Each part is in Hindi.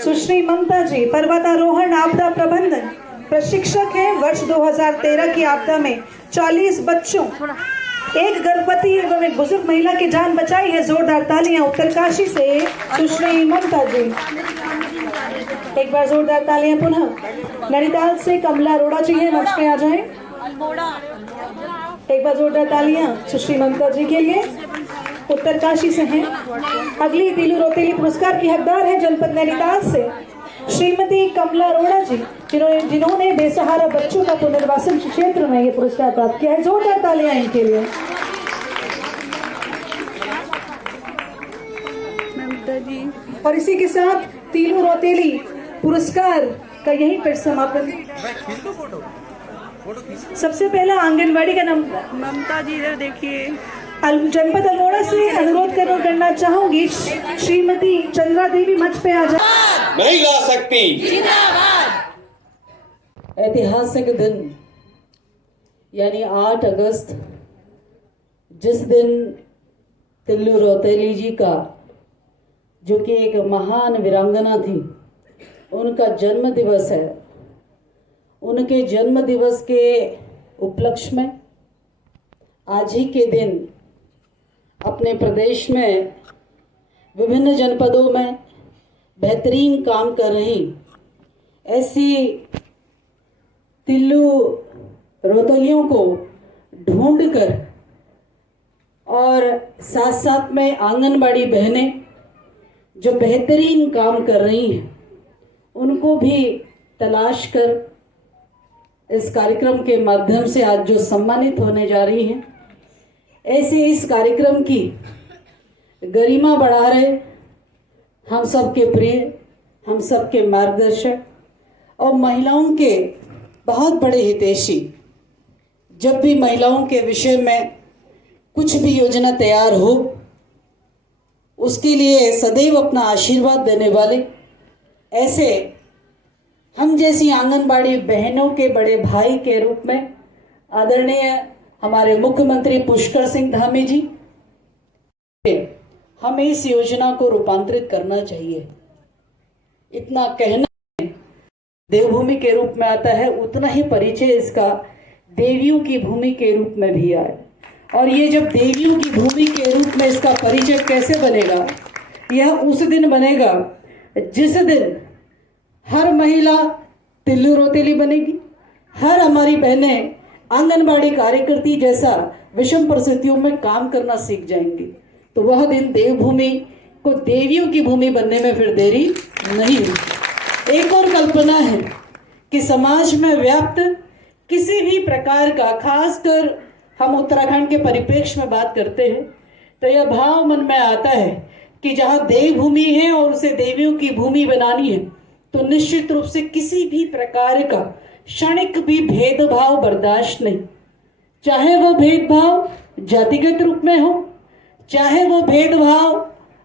सुश्री ममता जी पर्वतारोहण आपदा प्रबंधन प्रशिक्षक हैं। वर्ष 2013 की आपदा में 40 बच्चों, एक गर्भवती एवं एक बुजुर्ग महिला की जान बचाई है। जोरदार तालियां उत्तरकाशी से सुश्री ममता जी। एक बार जोरदार तालियां पुनः। नैनीताल से कमला अरोड़ा जी हैं, मंच पे आ जाएं। एक बार जोरदार तालियां सुश्री ममता जी के लिए, उत्तरकाशी से हैं। अगली तीलू रोतेली पुरस्कार की हकदार है जनपद नैनीताल से श्रीमती कमला अरोड़ा जी, जिन्होंने बेसहारा बच्चों का पुनर्वासन क्षेत्र में ये पुरस्कार प्राप्त किया है। जोरदार तालियां इनके लिए। और इसी के साथ तीलू रोतेली पुरस्कार का यहीं पर समापन। सबसे पहला आंगनबाड़ी का नंबर ममता जी इधर देखिए। जनपद अल्मोड़ा से अनुरोध करना चाहूंगी, श्रीमती चंद्रा देवी मंच पे आ जाए। महिला शक्ति ऐतिहासिक दिन यानी 8 अगस्त, जिस दिन तिल्लू रोतेली जी का, जो कि एक महान वीरांगना थी, उनका जन्म दिवस है। उनके जन्म दिवस के उपलक्ष्य में आज ही के दिन अपने प्रदेश में विभिन्न जनपदों में बेहतरीन काम कर रही ऐसी तिल्लू रोतेलियों को ढूंढकर और साथ साथ में आंगनबाड़ी बहनें जो बेहतरीन काम कर रही हैं, उनको भी तलाश कर इस कार्यक्रम के माध्यम से आज जो सम्मानित होने जा रही हैं, ऐसे इस कार्यक्रम की गरिमा बढ़ा रहे हम सबके प्रिय, हम सबके मार्गदर्शक और महिलाओं के बहुत बड़े हितैषी। जब भी महिलाओं के विषय में कुछ भी योजना तैयार हो, उसके लिए सदैव अपना आशीर्वाद देने वाले ऐसे हम जैसी आंगनबाड़ी बहनों के बड़े भाई के रूप में आदरणीय हमारे मुख्यमंत्री पुष्कर सिंह धामी जी, हमें इस योजना को रूपांतरित करना चाहिए। इतना कहना देवभूमि के रूप में आता है, उतना ही परिचय इसका देवियों की भूमि के रूप में भी आए। और ये जब देवियों की भूमि के रूप में इसका परिचय कैसे बनेगा, यह उस दिन बनेगा जिस दिन हर महिला तिल्लू रोतेली बनेगी, हर हमारी बहनें आंगनबाड़ी कार्यकर्ती जैसा विषम परिस्थितियों में काम करना सीख जाएंगी। तो वह दिन देवभूमि को देवियों की भूमि बनने में फिर देरी नहीं होगी। एक और कल्पना है कि समाज में व्याप्त किसी भी प्रकार का, खासकर हम उत्तराखंड के परिप्रेक्ष्य में बात करते हैं, तो यह भाव मन में आता है कि जहाँ देवभूमि है और उसे देवियों की भूमि बनानी है, तो निश्चित रूप से किसी भी प्रकार का क्षणिक भी भेदभाव बर्दाश्त नहीं। चाहे वो भेदभाव जातिगत रूप में हो, चाहे वो भेदभाव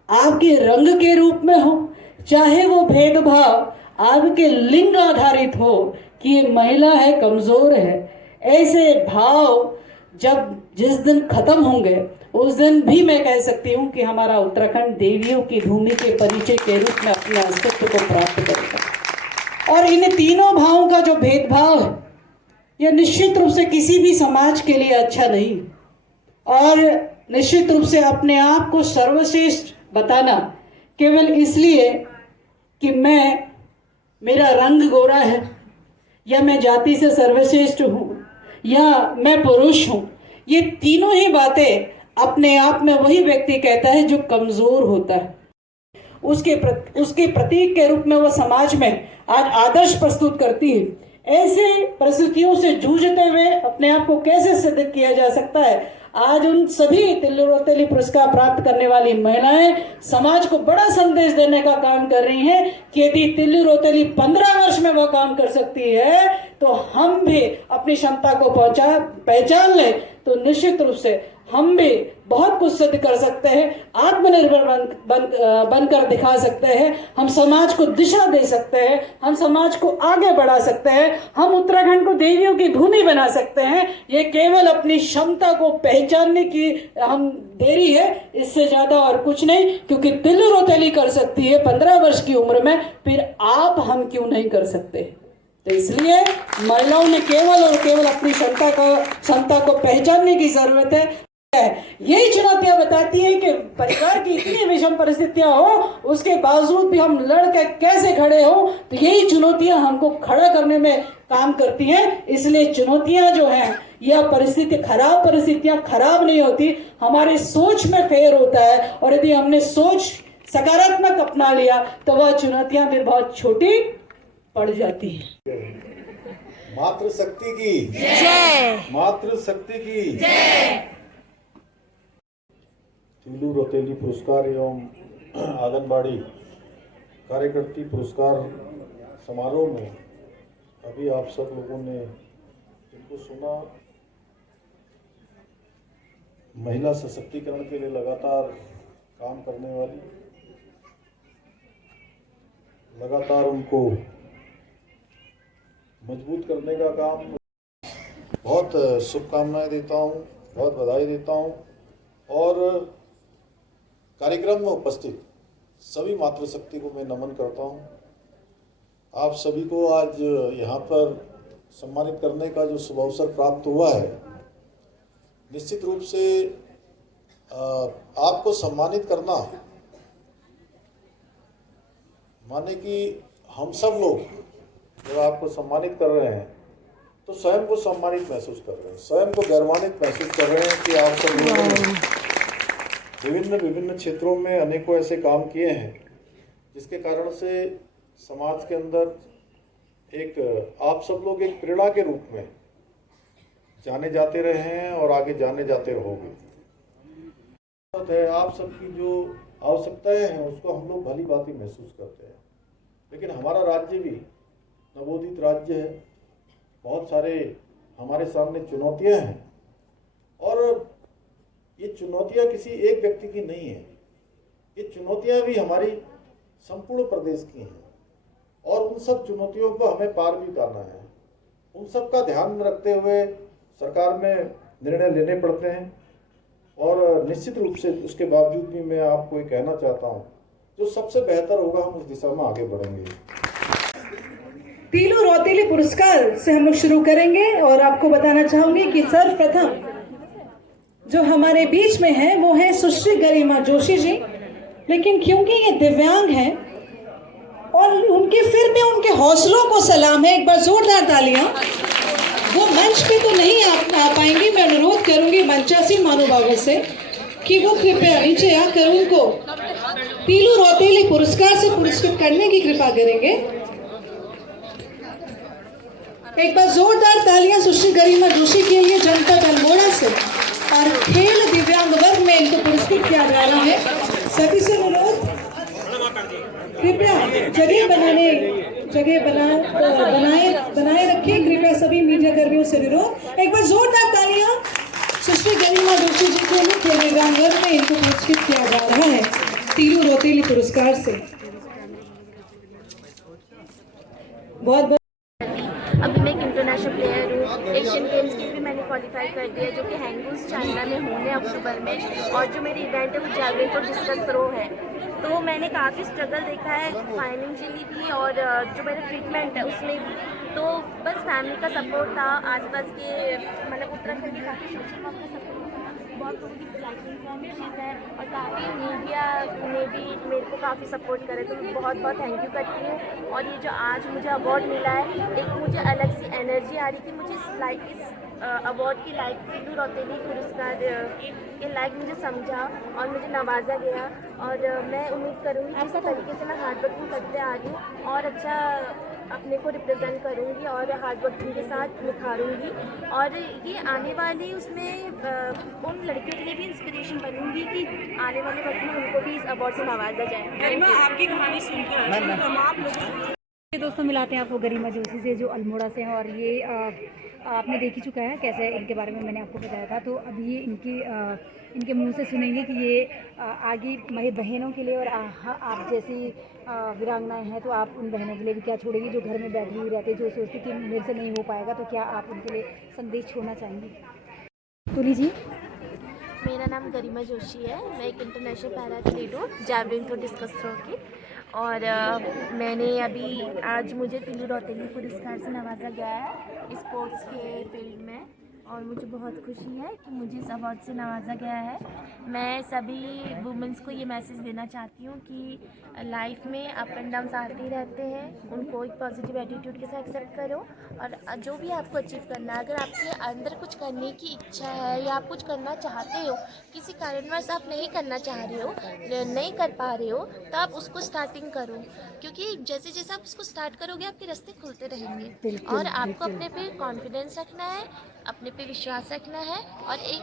आपके रंग के रूप में हो, चाहे वो भेदभाव आपके लिंग आधारित हो कि ये महिला है, कमजोर है, ऐसे भाव जब जिस दिन खत्म होंगे, उस दिन भी मैं कह सकती हूँ कि हमारा उत्तराखंड देवियों की भूमि के परिचय के रूप में अपने अस्तित्व को प्राप्त करेगा। और इन तीनों भावों का जो भेदभाव है, यह निश्चित रूप से किसी भी समाज के लिए अच्छा नहीं। और निश्चित रूप से अपने आप को सर्वश्रेष्ठ बताना केवल इसलिए कि मेरा रंग गोरा है, या मैं जाति से सर्वश्रेष्ठ हूँ, या मैं पुरुष हूँ, ये तीनों ही बातें अपने आप में वही व्यक्ति कहता है जो कमजोर होता है। उसके प्रतीक के रूप में वह समाज में आज आदर्श प्रस्तुत करती है। ऐसे परिस्थितियों से जूझते हुए अपने आप को कैसे सिद्ध किया जा सकता है, आज उन सभी तिल्लू रोतेली पुरस्कार प्राप्त करने वाली महिलाएं समाज को बड़ा संदेश देने का काम कर रही हैं कि यदि तिल्लू रोतेली 15 वर्ष में वह काम कर सकती है, तो हम भी अपनी क्षमता को पहचान लें तो निश्चित रूप से हम भी बहुत कुछ सिद्ध कर सकते हैं, आत्मनिर्भर बनकर दिखा सकते हैं, हम समाज को दिशा दे सकते हैं, हम समाज को आगे बढ़ा सकते हैं, हम उत्तराखंड को देवियों की भूमि बना सकते हैं। ये केवल अपनी क्षमता को पहचानने की हम देरी है, इससे ज्यादा और कुछ नहीं, क्योंकि तिल्लू रोतेली कर सकती है 15 वर्ष की उम्र में, फिर आप हम क्यों नहीं कर सकते। तो इसलिए महिलाओं ने केवल और केवल अपनी क्षमता को पहचानने की जरूरत है। यही चुनौतियां बताती हैं कि परिवार की इतनी विषम परिस्थितियां हो, उसके बावजूद भी हम लड़के कैसे खड़े हो। तो यही चुनौतियां हमको खड़ा करने में काम करती हैं। इसलिए चुनौतियां जो हैं, यह परिस्थितियां खराब नहीं होती, हमारे सोच में फेर होता है। और यदि हमने सोच सकारात्मक अपना लिया तो वह चुनौतियां फिर बहुत छोटी पड़ जाती है। मातृशक्ति की जय, मातृशक्ति की जय। तिल्लू रोतेली पुरस्कार एवं आंगनबाड़ी कार्यकर्ती पुरस्कार समारोह में अभी आप सब लोगों ने जिनको सुना, महिला सशक्तिकरण के लिए लगातार काम करने वाली, लगातार उनको मजबूत करने का काम, बहुत शुभकामनाएं देता हूं, बहुत बधाई देता हूं। और कार्यक्रम में उपस्थित सभी मातृशक्ति को मैं नमन करता हूं। आप सभी को आज यहाँ पर सम्मानित करने का जो शुभ अवसर प्राप्त हुआ है, निश्चित रूप से आपको सम्मानित करना माने कि हम सब लोग जब आपको सम्मानित कर रहे हैं तो स्वयं को सम्मानित महसूस कर रहे हैं, स्वयं को गौरवान्वित महसूस कर रहे हैं कि आप सब लोगों ने विभिन्न क्षेत्रों में अनेकों ऐसे काम किए हैं जिसके कारण से समाज के अंदर एक आप सब लोग एक प्रेरणा के रूप में जाने जाते रहे हैं और आगे जाने जाते रहोगे। आप सबकी जो आवश्यकताएं हैं उसको हम लोग भली भांति महसूस करते हैं, लेकिन हमारा राज्य भी नवोदित राज्य है, बहुत सारे हमारे सामने चुनौतियां हैं और ये चुनौतियां किसी एक व्यक्ति की नहीं है, ये चुनौतियां भी हमारी संपूर्ण प्रदेश की हैं और उन सब चुनौतियों को हमें पार भी करना है। उन सब का ध्यान में रखते हुए सरकार में निर्णय लेने पड़ते हैं और निश्चित रूप से उसके बावजूद भी मैं आपको ये कहना चाहता हूँ, जो सबसे बेहतर होगा हम उस दिशा में आगे बढ़ेंगे। तिल्लू रोतेली पुरस्कार से हम लोग शुरू करेंगे और आपको बताना चाहूंगी कि सर्वप्रथम जो हमारे बीच में है वो है सुश्री गरिमा जोशी जी, लेकिन क्योंकि ये दिव्यांग हैं और उनके फिर भी उनके हौसलों को सलाम है, एक बार जोरदार तालियां। वो मंच पे तो नहीं आ पाएंगी, मैं अनुरोध करूंगी मंचासीन महानुभावों से कि वो कृपया नीचे आकर उनको तिल्लू रोतेली पुरस्कार से पुरस्कृत करने की कृपा करेंगे। एक बार जोरदार तालियां सुश्री गरिमा जोशी के लिए जनपद अल्मोड़ा से। और खेल दिव्यांग वर्ग में इनको पुरस्कृत किया जा रहा है। सभी से अनुरोध कृपया बनाए रखिए, कृपया सभी मीडिया कर्मियों से अनुरोध। एक बार जोरदार तालियां सुश्री गरिमा जोशी जी को खेल दिव्यांग वर्ग में इनको पुरस्कृत किया जा रहा है तिल्लू रोतेली पुरस्कार से। बहुत अभी मैं एक इंटरनेशनल प्लेयर हूँ। एशियन गेम्स के लिए भी मैंने क्वालिफाई कर दिया, जो कि हैंगूस चाइना में होने अक्टूबर में, और जो मेरी इवेंट है वो जैवलिन और डिस्कस थ्रो है। तो मैंने काफ़ी स्ट्रगल देखा है फाइनेंशियली भी और जो मेरा ट्रीटमेंट है उसमें भी। तो बस फैमिली का सपोर्ट था, आसपास के मतलब उत्तराखंड के काफ़ी सोशल वर्क का सपोर्ट था, बहुत लोगों की लाइफ इन्फॉर्मेशन है और काफ़ी मीडिया ने भी मेरे को काफ़ी सपोर्ट करे, तो मैं बहुत बहुत थैंक यू करती हूँ। और ये जो आज मुझे अवार्ड मिला है, एक मुझे अलग सी एनर्जी आ रही थी, मुझे इस अवार्ड की लाइक तिल्लू रोतेली पुरस्कार के लाइक मुझे समझा और मुझे नवाजा गया। और मैं उम्मीद करूँगी जिस तरीके से मैं हार्ड वर्किंग करते आ रही हूँ और अच्छा अपने को रिप्रेजेंट करूँगी और हार्ड वर्किंग के साथ निखारूँगी, और ये आने वाली उसमें उन लड़कियों के लिए भी इंस्पिरेशन बनूँगी कि आने वाले वक्त में उनको भी इस अवार्ड से नवाजा जाए। गरिमा, आपकी कहानी सुनकर तमाम लोगों दोस्तों मिलाते हैं आपको गरिमा जोशी से जो अल्मोड़ा से हैं और ये आपने देख ही चुका है कैसे इनके बारे में मैंने आपको बताया था। तो अभी ये इनके मुंह से सुनेंगे कि ये आगे बहनों के लिए और आप जैसी वीरांगनाएं हैं तो आप उन बहनों के लिए भी क्या छोड़ेंगी जो घर में बैठी हुई रहती है, जो सोचती कि मेरे से नहीं हो पाएगा, तो क्या आप उनके लिए संदेश छोड़ना चाहेंगी? तो लीजिए। मेरा नाम गरिमा जोशी है, मैं एक इंटरनेशनल पैरा एथलीट हूँ, जैवलिन थ्रो, डिस्कस थ्रो की। और मैंने अभी आज मुझे तीलू रौतेली पुरस्कार से नवाजा गया है स्पोर्ट्स के फील्ड में, और मुझे बहुत खुशी है कि मुझे इस अवार्ड से नवाजा गया है। मैं सभी वुमेंस को ये मैसेज देना चाहती हूँ कि लाइफ में अप एंड डाउन आते रहते हैं, उनको एक पॉजिटिव एटीट्यूड के साथ एक्सेप्ट करो, और जो भी आपको अचीव करना है, अगर आपके अंदर कुछ करने की इच्छा है या आप कुछ करना चाहते हो, किसी कारणवश आप नहीं करना चाह रहे हो, नहीं कर पा रहे हो, तो आप उसको स्टार्टिंग करो, क्योंकि जैसे जैसे आप उसको स्टार्ट करोगे आपके रास्ते खुलते रहेंगे। और आपको अपने पे कॉन्फिडेंस रखना है, अपने पे विश्वास रखना है, और एक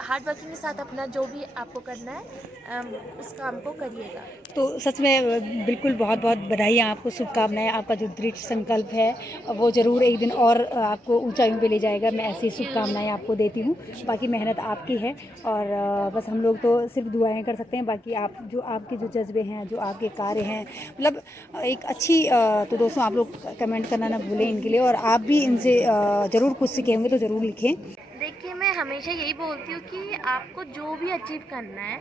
हार्ड वर्किंग के साथ अपना जो भी आपको करना है उस काम को करिएगा। तो सच में बिल्कुल बहुत बहुत बधाई आपको, शुभकामनाएं। आपका जो दृढ़ संकल्प है वो ज़रूर एक दिन और आपको ऊंचाइयों पे ले जाएगा। मैं ऐसी शुभकामनाएं आपको देती हूँ। बाकी मेहनत आपकी है और बस हम लोग तो सिर्फ दुआएं कर सकते हैं। बाकी आपके जो जज्बे हैं, जो आपके कार्य हैं, मतलब एक अच्छी तो दोस्तों आप लोग कमेंट करना ना भूलें इनके लिए, और आप भी इनसे ज़रूर कुछ सीखे होंगे तो ज़रूर लिखें। देखिए, मैं हमेशा यही बोलती हूँ कि आपको जो भी अचीव करना है,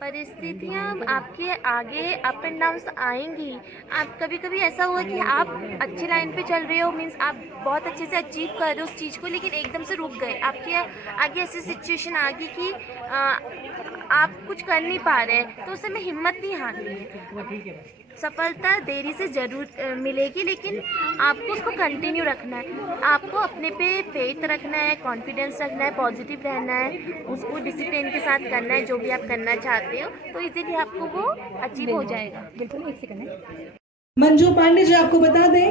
परिस्थितियाँ आपके आगे अप एंड डाउन्स आएंगी। आप कभी कभी ऐसा हुआ कि आप अच्छी लाइन पे चल रहे हो, मीन्स आप बहुत अच्छे से अचीव कर रहे हो उस चीज़ को, लेकिन एकदम से रुक गए, आपके आगे ऐसी सिचुएशन आ गई कि आप कुछ कर नहीं पा रहे, तो उस समय हिम्मत नहीं हारनी है। सफलता देरी से ज़रूर मिलेगी, लेकिन आपको उसको कंटिन्यू रखना है। आपको अपने पे फेथ रखना है, कॉन्फिडेंस रखना है, पॉजिटिव रहना है, उसको डिसिप्लिन के साथ करना है जो भी आप करना चाहते हो, तो इजीली आपको वो अचीव हो जाएगा। बिल्कुल, एक सेकंड है। मंजू पांडे जी आपको बता दें,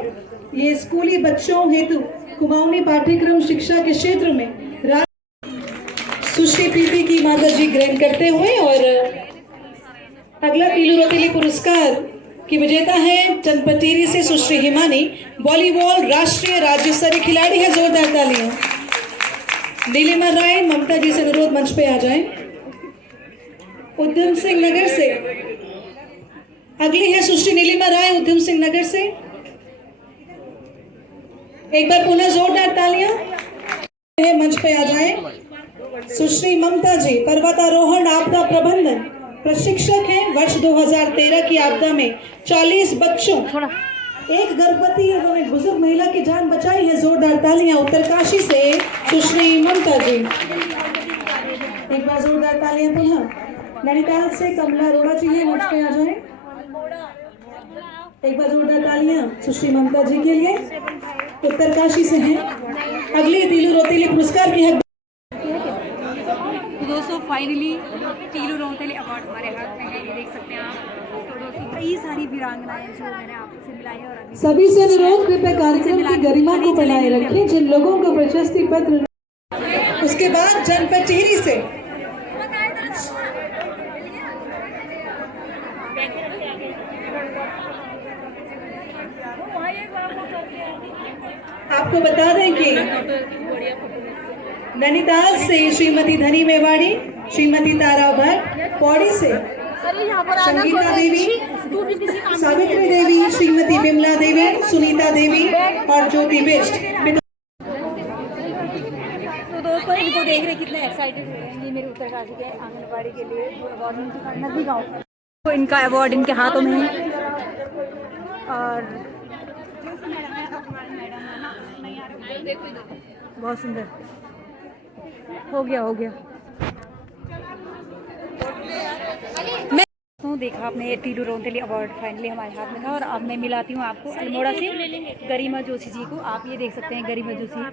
ये स्कूली बच्चों हेतु कुमाऊनी पाठ्यक्रम शिक्षा के क्षेत्र में सुश्री प्रीति की माता जी ग्रहण करते हुए, और अगला तीलू रौतेली पुरस्कार की विजेता है चंदपटेरी से सुश्री हिमानी, वॉलीबॉल राष्ट्रीय राज्य स्तरीय खिलाड़ी है, जोरदार तालियां। नीलिमा राय, ममता जी से अनुरोध मंच पे आ जाएं। उद्यम सिंह नगर से अगली है सुश्री नीलिमा राय, उद्यम सिंह नगर से। एक बार पुनः जोरदार तालियां, मंच पे आ जाएं। सुश्री ममता जी पर्वतारोहण आपदा प्रबंधन प्रशिक्षक हैं। वर्ष 2013 की आपदा में 40 बच्चों, एक गर्भवती एवं एक बुजुर्ग महिला की जान बचाई है। जोरदार तालियां उत्तरकाशी से सुश्री ममता जी। एक बार जोरदार तालियां पुनः। नैनीताल से कमला अरोड़ा जी हैं, मंच पे आ जाएं। एक बार जोरदार तालियां सुश्री ममता जी के लिए, उत्तरकाशी से हैं। अगली तीलू रौतेली पुरस्कार की है। दोस्तों फाइनली तीलू रौतेली अवार्ड हमारे हाथ में है, ये देख सकते हैं आप। तो दोस्तों कई सारी वीरांगनाएं जो मैंने आपसे मिलाई है, और अभी सभी से अनुरोध, कृपया कार्यक्रम की गरिमा को बनाए रखें। जिन लोगों को प्रशस्ति पत्र, उसके बाद जनपद टिहरी से आपको बता दें कि नैनीताल से श्रीमती धनी मेवाड़ी, श्रीमती तारा भट्ट, पौड़ी से संगीता देवी, सावित्री देवी, श्रीमती बिमला देवी, सुनीता देवी और ज्योति बिष्ट। तो दोस्तों इनको देख रहे कितने एक्साइटेड हो रहे हैं। ये मेरे उत्तरकाशी के आंगनबाड़ी के लिए जो अवार्ड मिलता है नजदीक गाँव, तो इनका अवार्ड इनके हाथों में है। और बहुत सुंदर हो गया। मैं देखा आपने तीलू रौतेली अवार्ड फाइनली हमारे हाथ में था, और अब मैं मिलाती हूँ आपको अल्मोड़ा से गरिमा जोशी जी को। आप ये देख सकते हैं गरिमा जोशी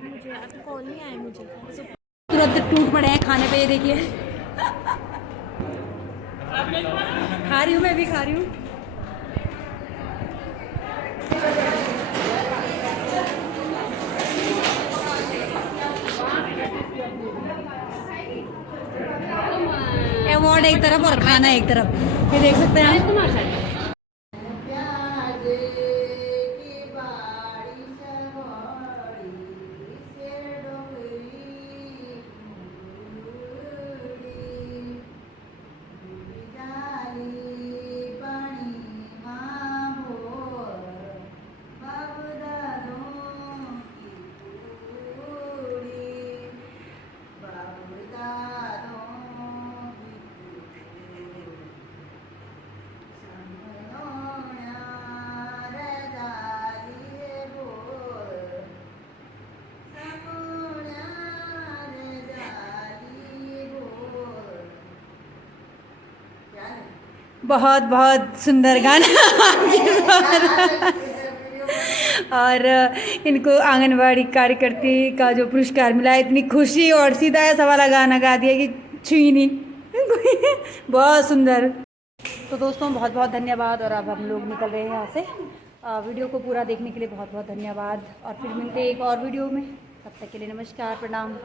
कॉल नहीं आया मुझे, तुरंत टूट पड़े हैं खाने पे। ये देखिए, खा रही हूँ, मैं भी खा रही हूँ। अवार्ड एक तरफ और खाना एक तरफ, ये देख सकते हैं आप। बहुत बहुत सुंदर गाना और इनको आंगनबाड़ी कार्यकर्ती का जो पुरस्कार मिला, इतनी खुशी और सीधा ऐसा वाला गाना गा दिया कि छुई नहीं बहुत सुंदर। तो दोस्तों बहुत बहुत धन्यवाद और अब हम लोग निकल रहे हैं यहाँ से। वीडियो को पूरा देखने के लिए बहुत बहुत धन्यवाद और फिर मिलते हैं एक और वीडियो में। तब तक के लिए नमस्कार, प्रणाम।